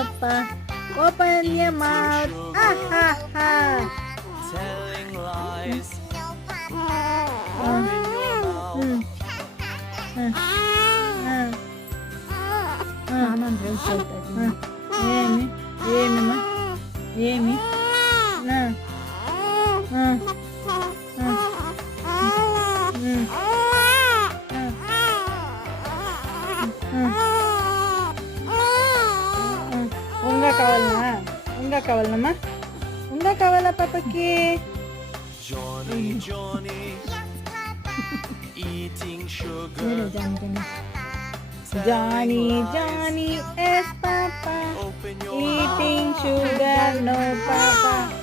papa. Open your mouth. Ah ha ha. Telling lies. Mm. Open your mouth. నాన్న ఏమి ఏమిమ్మా ఏమి ఉంగా కావాలనా ఉంగా కావాలమ్మా ఉంగా కావాలా పాపకి Johnny, Johnny. Eating sugar. Johnny, Johnny, yes, Papa. Open your Eating sugar, no, Papa.